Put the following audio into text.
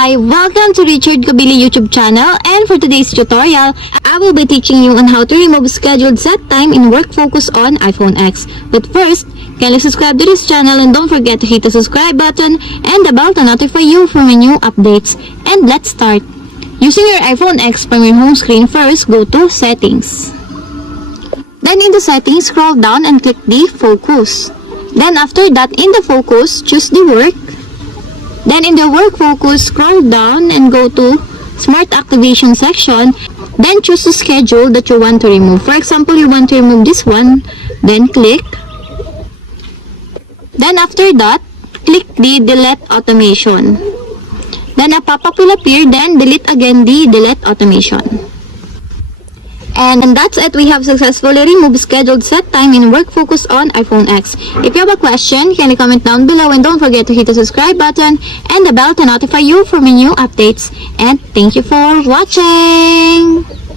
Hi! Welcome to Richard Cabile YouTube channel, and for today's tutorial, I will be teaching you on how to remove scheduled set time in work focus on iPhone X. But first, kindly subscribe to this channel and don't forget to hit the subscribe button and the bell to notify you for my new updates. And let's start! Using your iPhone X from your home screen, first go to Settings. Then in the Settings, scroll down and click the Focus. Then after that, in the Focus, choose the Work. Then in the Work Focus, scroll down and go to Smart Activation section. Then choose the schedule that you want to remove. For example, you want to remove this one. Then click. Then after that, click the Delete Automation. Then a pop-up will appear. Then delete again the Delete Automation. And that's it. We have successfully removed scheduled set time in work focus on iPhone X. If you have a question, kindly comment down below and don't forget to hit the subscribe button and the bell to notify you for my new updates. And thank you for watching!